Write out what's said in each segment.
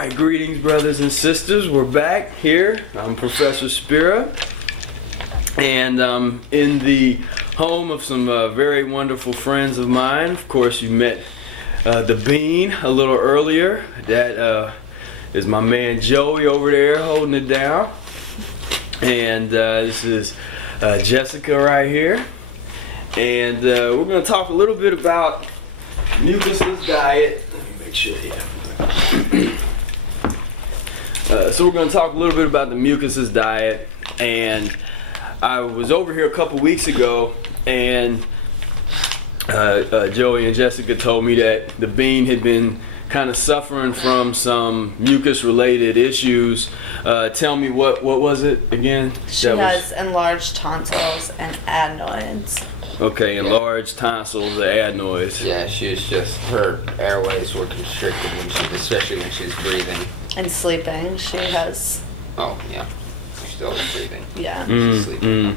Alright, greetings brothers and sisters. We're back here. I'm Professor Spira. And in the home of some very wonderful friends of mine. Of course, you met the Bean a little earlier. That is my man Joey over there holding it down. And this is Jessica right here. And we're going to talk a little bit about mucusless diet. Let me make sure, so we're going to talk a little bit about the mucusless diet. And I was over here a couple weeks ago, and Joey and Jessica told me that the Bean had been kind of suffering from some mucus-related issues. Tell me, what was it again? She has enlarged tonsils and adenoids. Okay, enlarged tonsils and adenoids. Yeah, she was just, her airways were constricted especially when she was breathing. And sleeping, she has. Oh, yeah. She's still breathing. Yeah. She's sleeping.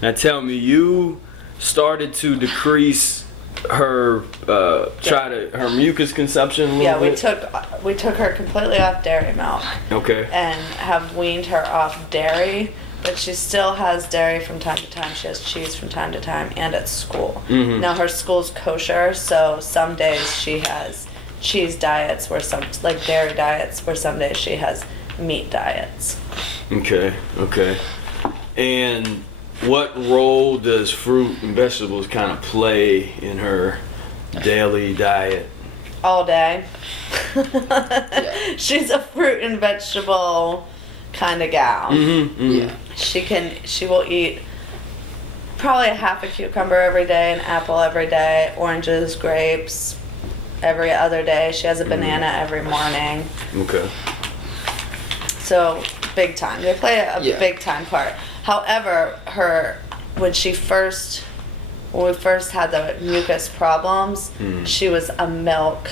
Now tell me, you started to decrease her her mucus consumption a little bit? We took her completely off dairy milk. Okay. And have weaned her off dairy, but she still has dairy from time to time. She has cheese from time to time, and at school. Mm-hmm. Now her school's kosher, so some days she has cheese diets, like dairy diets, where some days she has meat diets. Okay. And what role does fruit and vegetables kind of play in her daily diet? All day. Yeah. She's a fruit and vegetable kind of gal. Mm-hmm. Yeah. She will eat probably a half a cucumber every day, an apple every day, oranges, grapes every other day. She has a banana every morning. Okay. So big time. They play a big time part. However, when we first had the mucus problems, she was a milk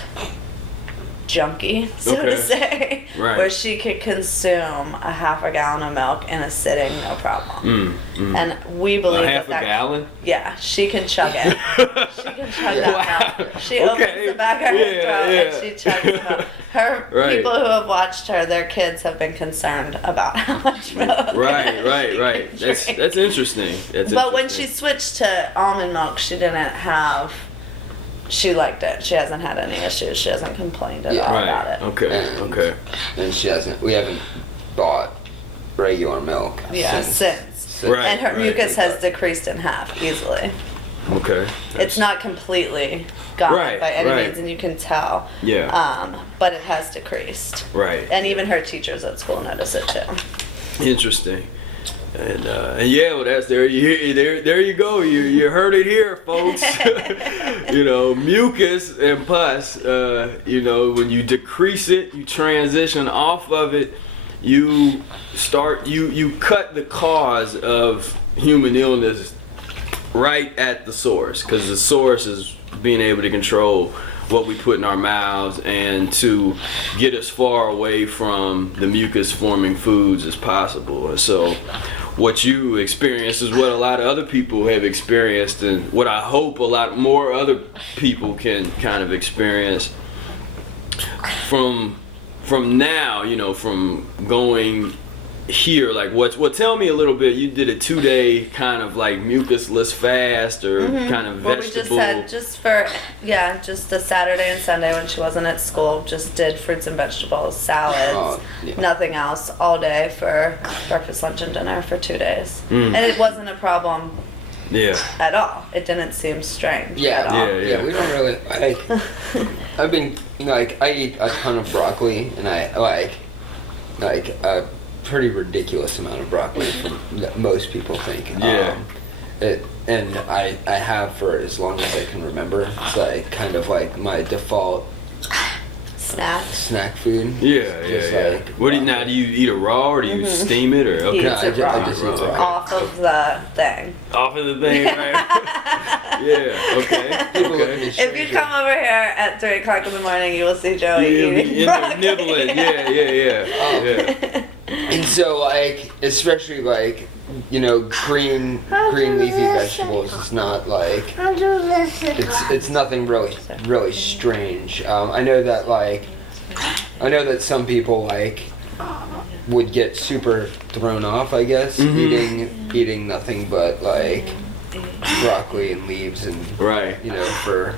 junkie, so to say, right. Where she could consume a half a gallon of milk in a sitting, no problem. And we believe half a gallon? Yeah, she can chug it. She can chug that milk. She opens the back of her throat and she chugs the milk. People who have watched her, their kids have been concerned about how much milk. Right. That's interesting. When she switched to almond milk, she liked it. She hasn't had any issues. She hasn't complained at all about it. Okay. And we haven't bought regular milk since. Right, and her mucus has decreased in half easily. Okay. It's not completely gone by any means, and you can tell. Yeah. But it has decreased. Right. And even her teachers at school notice it too. Interesting. And that's there you go. You heard it here, folks. Mucus and pus. When you decrease it, you transition off of it. You cut the cause of human illness right at the source, because the source is being able to control what we put in our mouths and to get as far away from the mucus-forming foods as possible. And so what you experience is what a lot of other people have experienced, and what I hope a lot more other people can kind of experience from now, from going here. Like tell me a little bit. You did a 2-day kind of like mucusless fast or kind of vegetable. We just had just the Saturday and Sunday when she wasn't at school, just did fruits and vegetables, salads, nothing else all day for breakfast, lunch, and dinner for 2 days. And it wasn't a problem at all. It didn't seem strange at all. Yeah, we don't really I've been I eat a ton of broccoli, and I like a pretty ridiculous amount of broccoli that most people think. And I have for as long as I can remember. It's like kind of like my default snack food. What do you eat it raw, or do you steam it, or He eats it raw. I just eat it raw. Off of the thing. Right? Okay. If you come over here at 3 o'clock in the morning, you will see Joey eating broccoli. Nibbling. And so especially green leafy vegetables, it's not it's nothing really strange. I know that I know that some people like would get super thrown off, I guess, eating nothing but like broccoli and leaves and Right. you know, for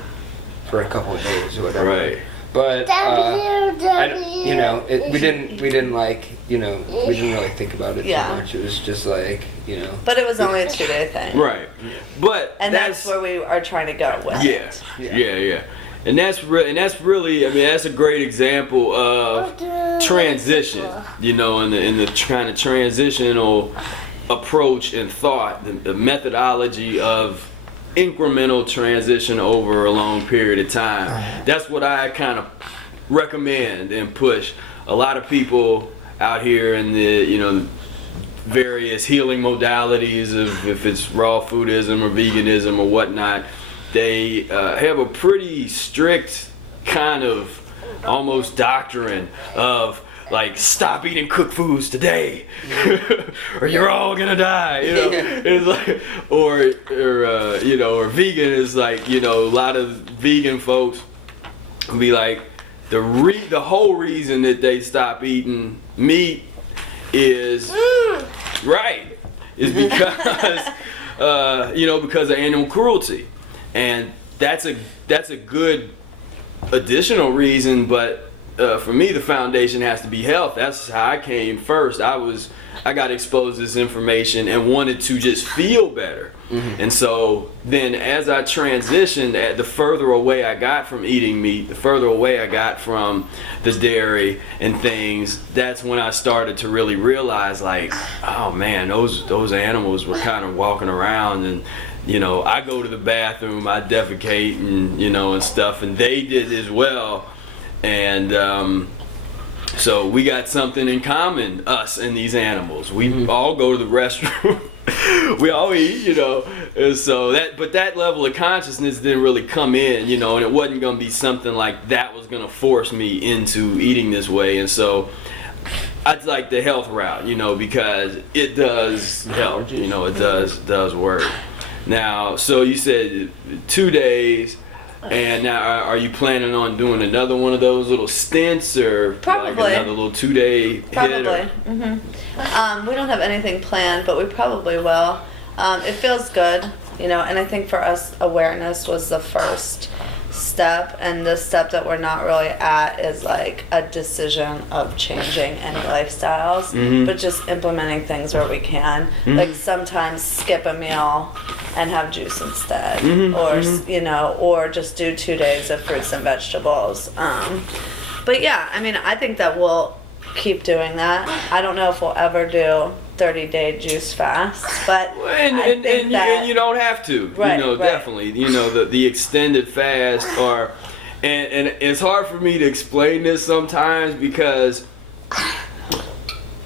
a couple of days or whatever. Right. But you know, we didn't like, you know, we didn't really think about it Yeah. too much. It was just like, you know. But it was only a 2-day thing. Right. But And that's where we are trying to go with it. Yeah. And that's really, I mean, that's a great example of transition, you know, in the kind of transitional approach and thought, the methodology of incremental transition over a long period of time. That's what I kind of recommend and push. A lot of people out here in the, you know, various healing modalities of, if it's raw foodism or veganism or whatnot, they have a pretty strict kind of almost doctrine of like, stop eating cooked foods today, or you're all gonna die. You know, it's like, or you know, or vegan is like, you know, a lot of vegan folks will be like, the whole reason that they stop eating meat is is because you know, because of animal cruelty, and that's a good additional reason, but. For me, the foundation has to be health. That's how I came first. I got exposed to this information and wanted to just feel better. And so then as I transitioned, the further away I got from eating meat, the further away I got from the dairy and things, that's when I started to really realize, like, oh man, those animals were kind of walking around, and you know, I go to the bathroom, I defecate and, you know, and stuff, and they did as well. And so we got something in common, us and these animals. We all go to the restroom. We all eat, you know. And so that level of consciousness didn't really come in, you know, and it wasn't going to be something like that was going to force me into eating this way. And so I'd like the health route, you know, because it does help, you know, it does work. Now, so you said 2 days. And now, are you planning on doing another one of those little stints, or probably like another little 2-day probably hit? We don't have anything planned, but we probably will. It feels good, you know, and I think for us, awareness was the first step, and the step that we're not really at is like a decision of changing any lifestyles, but just implementing things where we can. Like sometimes skip a meal and have juice instead, or you know, or just do 2 days of fruits and vegetables. But yeah, I mean, I think that we'll keep doing that. I don't know if we'll ever do 30-day juice fast, but and you don't have to, right, you know, right. definitely, you know, the extended fast, or and it's hard for me to explain this sometimes because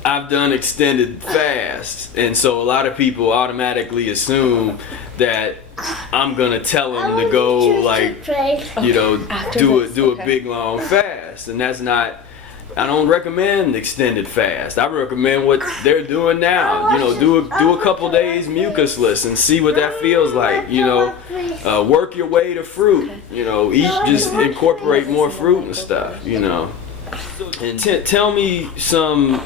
I've done extended fasts, and so a lot of people automatically assume that I'm gonna tell them to go, like, you know, do a big long fast, and that's not. I don't recommend extended fast. I recommend what they're doing now. You know, do a couple days mucusless and see what that feels like. You know, work your way to fruit. You know, just incorporate more fruit and stuff. You know, and tell me some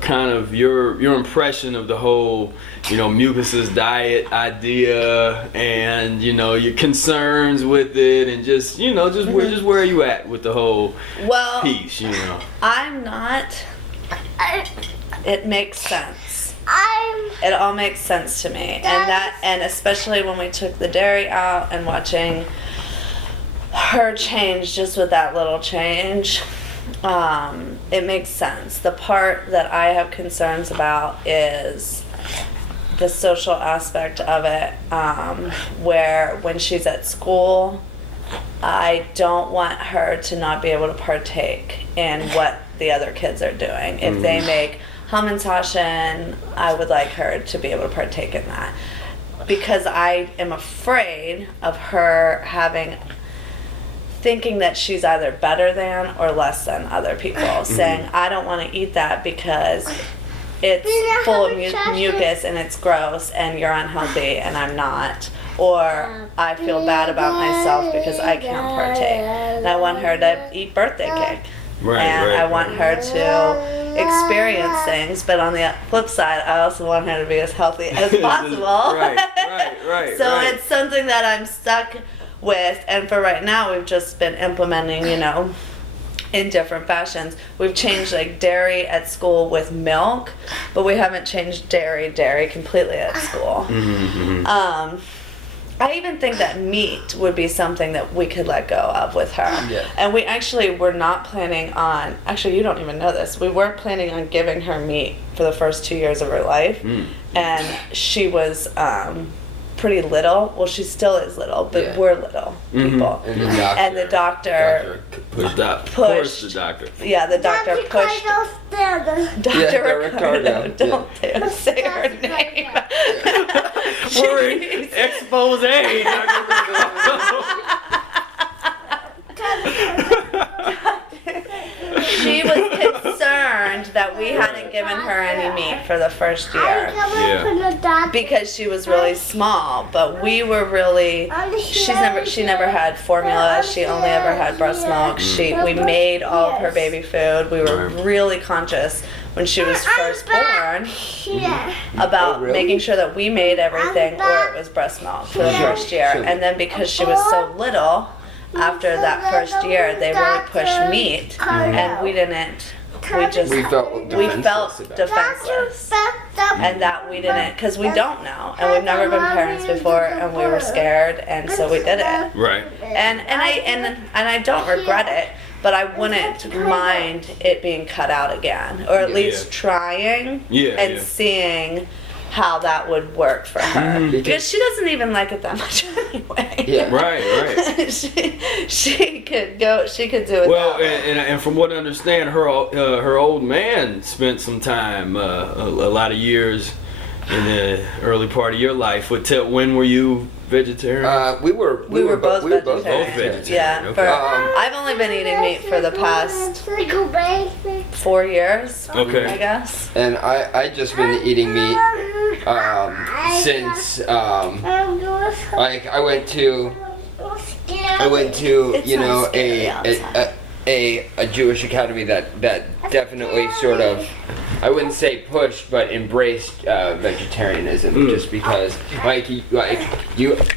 kind of your impression of the whole, you know, mucusless diet idea, and you know, your concerns with it, and just, you know, just where are you at with the whole piece, you know? I'm not. It makes sense. It all makes sense to me, and especially when we took the dairy out and watching her change just with that little change. It makes sense. The part that I have concerns about is the social aspect of it, where when she's at school, I don't want her to not be able to partake in what the other kids are doing. If they make Hamantaschen, I would like her to be able to partake in that, because I am afraid of her thinking that she's either better than or less than other people, saying, I don't want to eat that because it's full of mucus and it's gross and you're unhealthy and I'm not, or I feel bad about myself because I can't partake. And I want her to eat birthday cake. and I want her to experience things, but on the flip side, I also want her to be as healthy as possible. right. So it's something that I'm stuck with, and for right now, we've just been implementing, in different fashions. We've changed like dairy at school with milk, but we haven't changed dairy completely at school. I even think that meat would be something that we could let go of with her. Yeah. And we actually were not planning on, actually you don't even know this, we weren't planning on giving her meat for the first 2 years of her life. And she was pretty little. Well, she still is little, but we're little people. And the doctor pushed. The doctor pushed. Dr. Ricardo. Don't say her name. We're expose. She was concerned that we hadn't given her any meat for the first year because she was really small. But we were really, she never had formula. She only ever had breast milk. We made all of her baby food. We were really conscious when she was first born about making sure that we made everything or it was breast milk for the first year. And then because she was so little, after that first year, they really pushed meat, and we didn't. We felt defenseless, and that we didn't, because we don't know, and we've never been parents before, and we were scared, and so we did it. Right. And I don't regret it, but I wouldn't mind it being cut out again, or at least trying and seeing how that would work for her, because she doesn't even like it that much anyway. Yeah, right. she could do it. Well, and from what I understand, her old man spent some time, a lot of years in the early part of your life. When were you vegetarian? We were both vegetarian. Yeah. Okay. I've only been eating meat for the past 4 years. Okay. I guess. And I just been eating meat since like I went to a Jewish academy that definitely sort of, I wouldn't say pushed, but embraced vegetarianism, just because I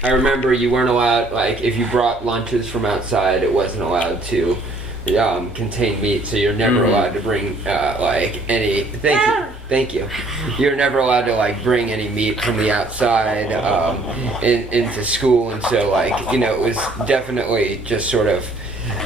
remember you weren't allowed, like if you brought lunches from outside, it wasn't allowed to contain meat, so you're never allowed to bring any. Thank you. You're never allowed to bring any meat from the outside into school, and so it was definitely just sort of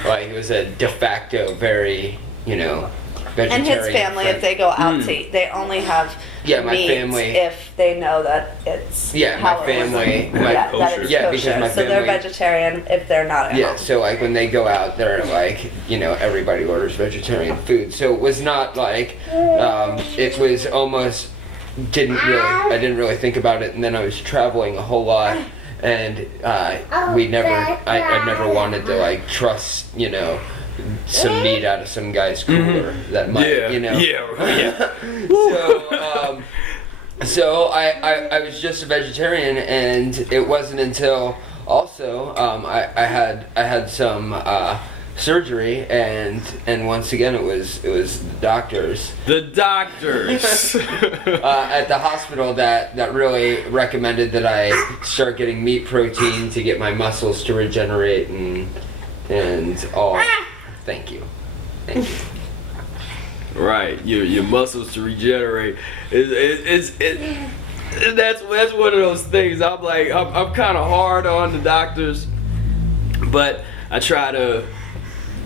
it was a de facto very vegetarian. And his family, if they go out to eat, they only have my meat family. if they know that it's my family. That it's kosher. Because my family. So they're vegetarian if they're not at home. So when they go out, they're everybody orders vegetarian food. So it was not it was almost I didn't really think about it, and then I was traveling a whole lot, and I never wanted to trust some meat out of some guy's cooler that might so I was just a vegetarian, and it wasn't until also I had some surgery, and once again it was the doctors at the hospital that really recommended that I start getting meat protein to get my muscles to regenerate and all. Thank you. Right, your muscles to regenerate. That's one of those things. I'm kind of hard on the doctors, but I try to.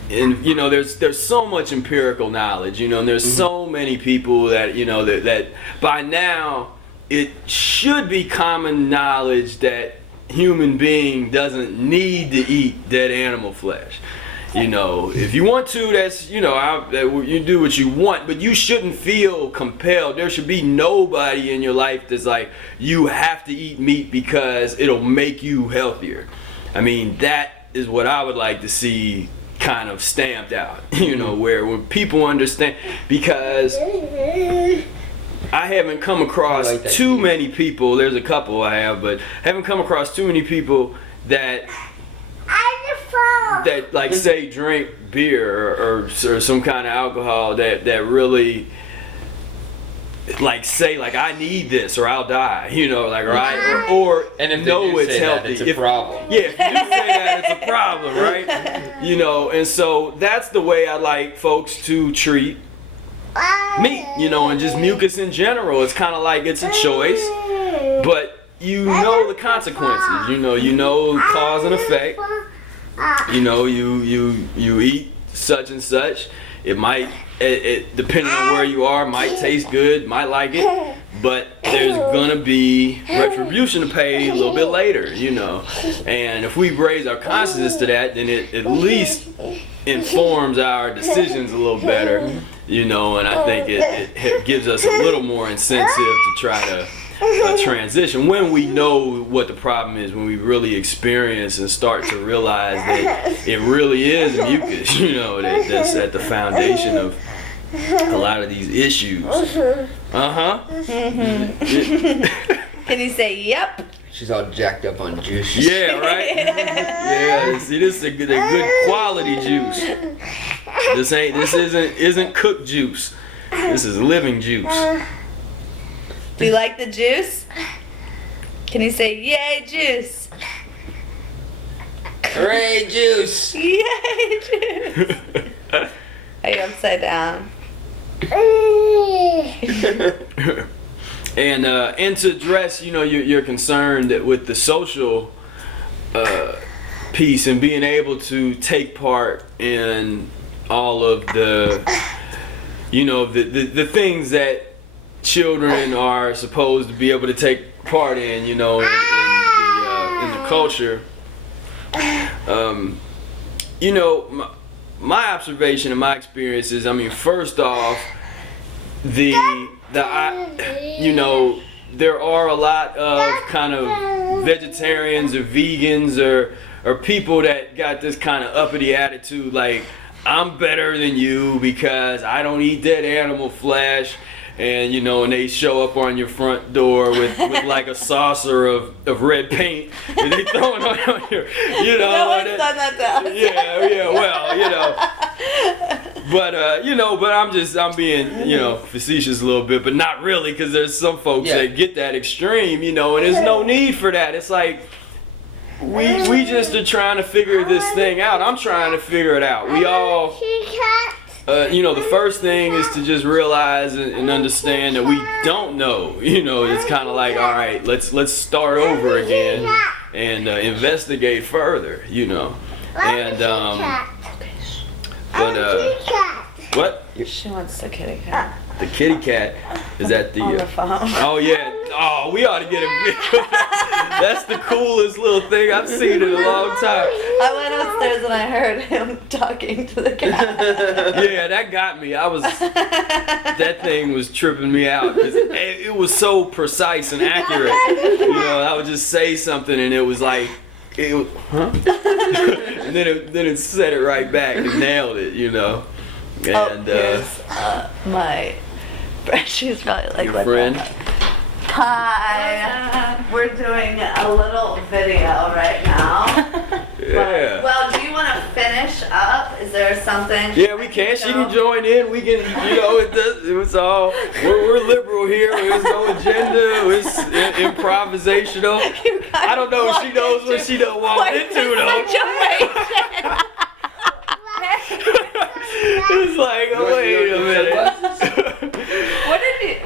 And there's so much empirical knowledge, and there's so many people that that by now it should be common knowledge that human being doesn't need to eat dead animal flesh. If you want to, that's you do what you want, but you shouldn't feel compelled. There should be nobody in your life that's you have to eat meat because it'll make you healthier. I mean, that is what I would like to see kind of stamped out, where when people understand, because I haven't come across too many people, there's a couple I have, but haven't come across too many people that that like say drink beer or some kind of alcohol that really like say like I need this or I'll die, you know, like right or And if know they do it's say healthy. that, it's a problem. Yeah, if you do say that, it's a problem, right? You know, and so that's the way I like folks to treat meat, you know, and just mucus in general. It's kind of like it's a choice, but you know the consequences. You know cause and effect. You know, you eat such and such. It might, depending on where you are, might taste good, might like it, but there's gonna be retribution to pay a little bit later, you know. And if we raise our consciousness to that, then it at least informs our decisions a little better, you know. And I think it gives us a little more incentive to try to transition when we know what the problem is, when we really experience and start to realize that it really is mucus, you know, that's at the foundation of a lot of these issues. Can you say yep? She's all jacked up on juice. Yeah, right? Yeah, see, this is a good quality juice. This isn't cooked juice. This is living juice. Do you like the juice? Can you say yay juice? Hooray, juice! Yay juice! Are you upside down? And to address, you know, your concern that with the social piece and being able to take part in all of the, you know, the things that children are supposed to be able to take part in, you know, in the culture. You know, my observation and my experience is, I mean, first off, you know, there are a lot of kind of vegetarians or vegans or people that got this kind of uppity attitude, like I'm better than you because I don't eat dead animal flesh. And you know, and they show up on your front door with like a saucer of red paint, and they throw it on your, you know. No one's done that to us. Yeah, well, you know. But you know, but I'm being, you know, facetious a little bit, but not really, because there's some folks that get that extreme, you know, and there's no need for that. It's like we just are trying to figure this thing out. I'm trying to figure it out. We all. You know, the first thing is to just realize and understand that we don't know. You know, it's kind of like, all right, let's start over again and investigate further. You know, and what? She wants the kitty cat. The kitty cat is at the. On the phone. Oh yeah. Oh, we ought to get a video. That's the coolest little thing I've seen in a long time. I went upstairs and I heard him talking to the cat. Yeah, that got me. That thing was tripping me out because it was so precise and accurate. You know, I would just say something and it was like, huh? And then it said it right back and nailed it. You know. And here's my friend. She's probably like, your friend. Hi. We're doing a little video right now. Yeah. Well, do you want to finish up? Is there something? Yeah, we can. She can join in. We can, you know, it was all, we're liberal here. There's no agenda. It's improvisational. I don't know if she knows what she don't walk into, though. It's like, oh, wait a minute.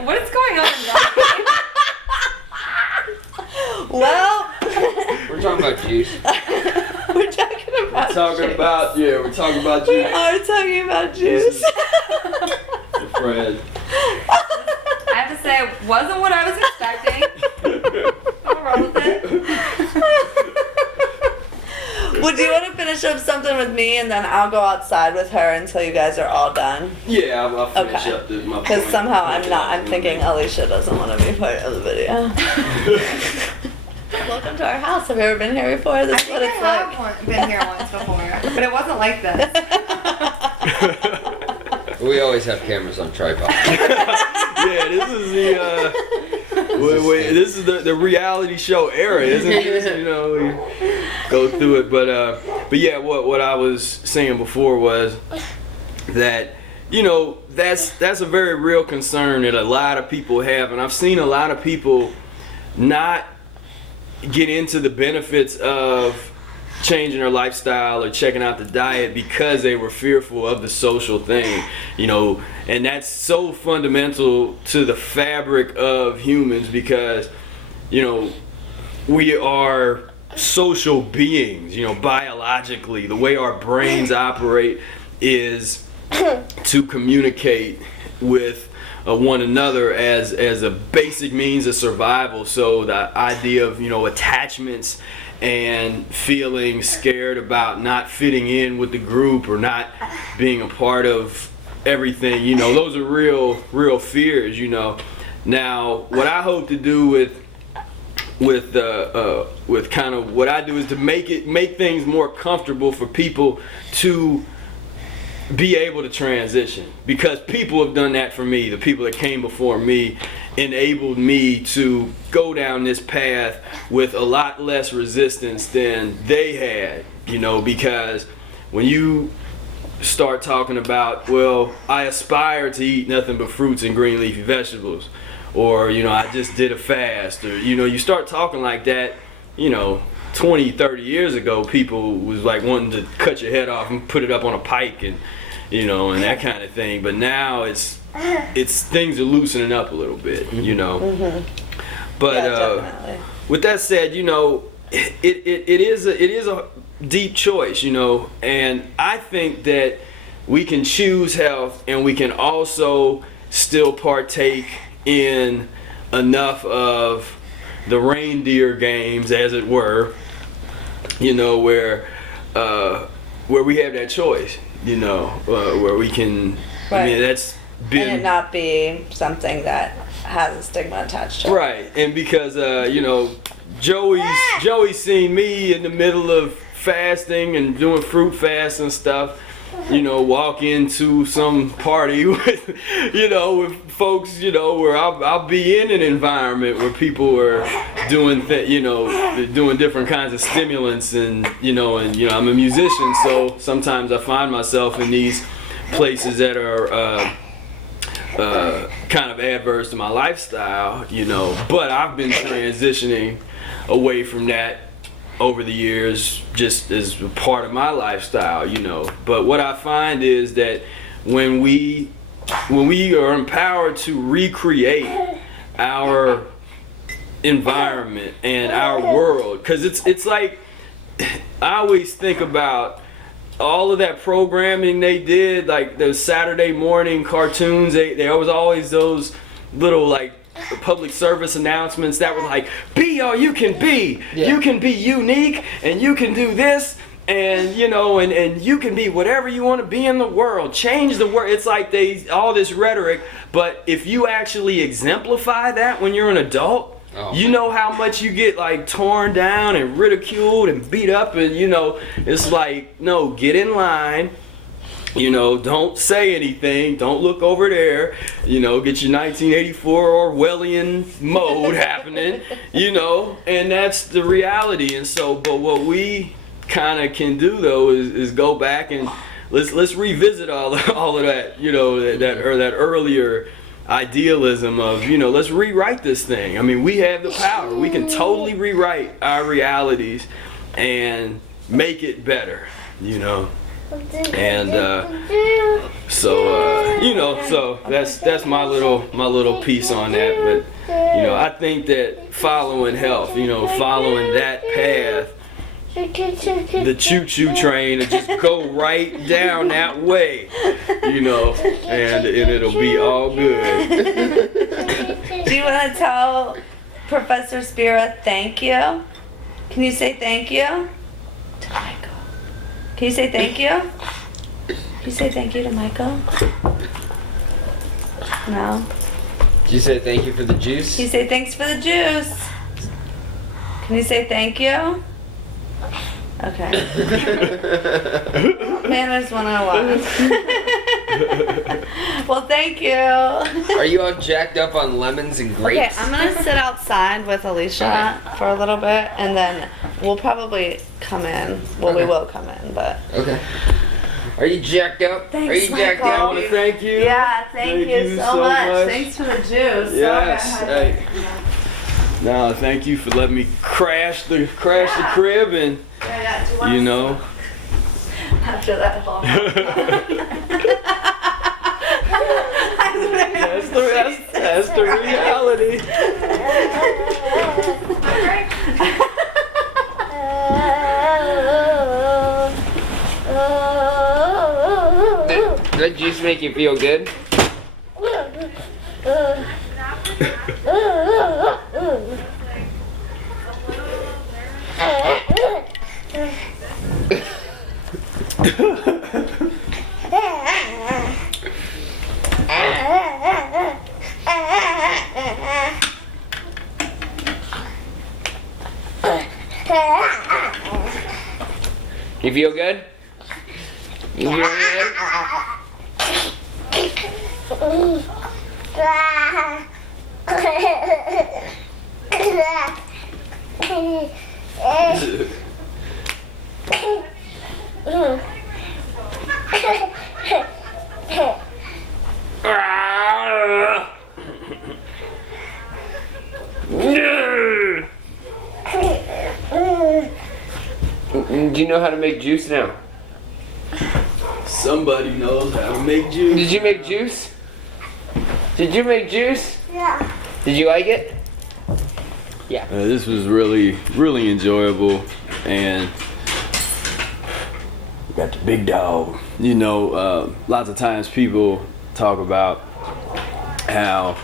What is going on? Well, We're talking about juice. we're talking about We're talking about juice. we're talking about We juice. are talking about juice. Your friend. I have to say, it wasn't what I was expecting. I'm wrong with it. Well, do you want to finish up something with me and then I'll go outside with her until you guys are all done? Yeah, I'll finish Okay. up my Because point. somehow I'm thinking Alicia doesn't want to be part of the video. Welcome to our house. Have you ever been here before? This I is think what I it's have like. been here once before, but it wasn't like this. We always have cameras on tripod. Yeah, this is this is the reality show era, isn't it? You know, we go through it, but But yeah, what I was saying before was that, you know, that's a very real concern that a lot of people have, and I've seen a lot of people not get into the benefits of changing their lifestyle or checking out the diet because they were fearful of the social thing, you know, and that's so fundamental to the fabric of humans because, you know, we are social beings, you know, biologically. The way our brains operate is to communicate with one another as a basic means of survival. So the idea of, you know, attachments and feeling scared about not fitting in with the group or not being a part of everything, you know, those are real fears, you know. Now, what I hope to do with kind of what I do is to make things more comfortable for people to be able to transition, because people have done that for me. The people that came before me enabled me to go down this path with a lot less resistance than they had, you know, because when you start talking about, well, I aspire to eat nothing but fruits and green leafy vegetables, or, you know, I just did a fast, or, you know, you start talking like that, you know, 20, 30 years ago, people was like wanting to cut your head off and put it up on a pike and, you know, and that kind of thing. But now it's things are loosening up a little bit, you know. Mm-hmm. But definitely. with that said, you know, it is a deep choice, you know, and I think that we can choose health and we can also still partake in enough of the reindeer games, as it were, you know, where we have that choice, you know, where we can, Right. I mean, that's been... And it not be something that has a stigma attached to it. Right, and because, you know, Joey's seen me in the middle of fasting and doing fruit fasts and stuff, you know, walk into some party with, you know, with folks, you know, where I'll be in an environment where people are doing, doing different kinds of stimulants, and you know, I'm a musician, so sometimes I find myself in these places that are kind of adverse to my lifestyle, you know, but I've been transitioning away from that over the years, just as a part of my lifestyle, you know. But what I find is that when we are empowered to recreate our environment and our world, because it's like, I always think about all of that programming they did, like those Saturday morning cartoons. There was always those little like public service announcements that were like, be all you can be. Yeah. You can be unique, and you can do this, and you know, and you can be whatever you want to be in the world. Change the world. It's like all this rhetoric, but if you actually exemplify that when you're an adult, you know how much you get like torn down and ridiculed and beat up, and you know, it's like, no, get in line. You know, don't say anything. Don't look over there. You know, get your 1984 Orwellian mode happening. You know, and that's the reality. And so, but what we kind of can do though is go back and let's revisit all of that. You know, that earlier idealism of, you know, let's rewrite this thing. I mean, we have the power. We can totally rewrite our realities and make it better. You know. And you know, so that's my little piece on that. But you know, I think that following health, you know, following that path, the choo-choo train to just go right down that way, you know, and it'll be all good. Do you want to tell Professor Spira thank you? Can you say thank you to Michael? Can you say thank you? Can you say thank you to Michael? No. Did you say thank you for the juice? Can you say thanks for the juice? Can you say thank you? Okay. Manners 101. Well, thank you. Are you all jacked up on lemons and grapes? Okay, I'm gonna sit outside with Alicia for a little bit, and then we'll probably come in. Well, we Okay. will come in, but. Okay. Are you jacked up? Thanks, Are you jacked Michael. I up? want to thank you. Yeah, thank you so much. much. Thanks for the juice. Yes. Okay. Hey. No, thank you for letting me crash the crib and Yeah, do want you some know. after that whole. That's the reality. Did that juice make you feel good? You feel good? You feel good? Do you know how to make juice now? Somebody knows how to make juice. Did you make juice? Did you make juice? Yeah. Did you like it? Yeah. This was really enjoyable, and we got the big dog. You know, lots of times people talk about how,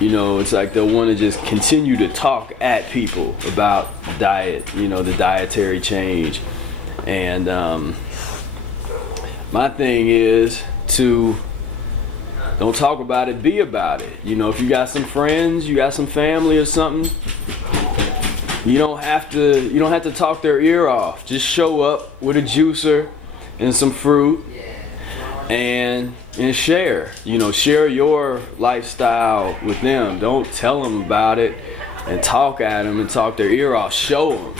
you know, it's like they'll want to just continue to talk at people about diet, you know, the dietary change. And my thing is to don't talk about it, be about it. You know, if you got some friends, you got some family or something, you don't have to talk their ear off. Just show up with a juicer and some fruit and share. You know, share your lifestyle with them. Don't tell them about it and talk at them and talk their ear off. Show them,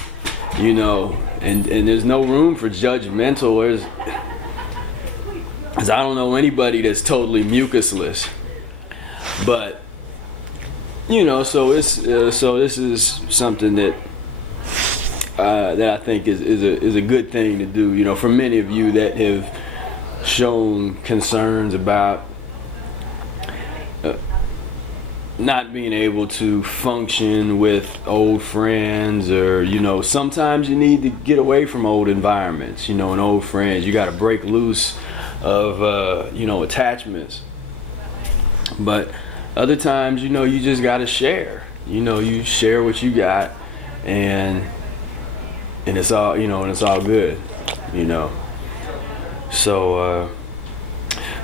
you know, and there's no room for judgmental. Because I don't know anybody that's totally mucusless, but you know, so this is something that I think is a good thing to do. You know, for many of you that have shown concerns about not being able to function with old friends, or you know, sometimes you need to get away from old environments, you know, and old friends. You got to break loose of you know, attachments. But other times, you know, you just got to share. You know, you share what you got, and it's all, you know, and it's all good, you know. So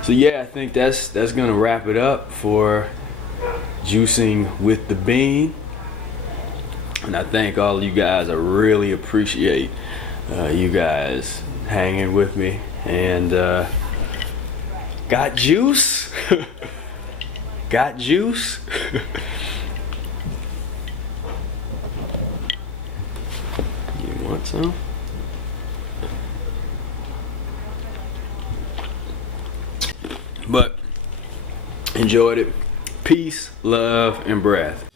yeah, I think that's gonna wrap it up for juicing with the bean. And I thank all of you guys. I really appreciate you guys hanging with me. And got juice? Got juice? You want some? But enjoyed it. Peace, love, and breath.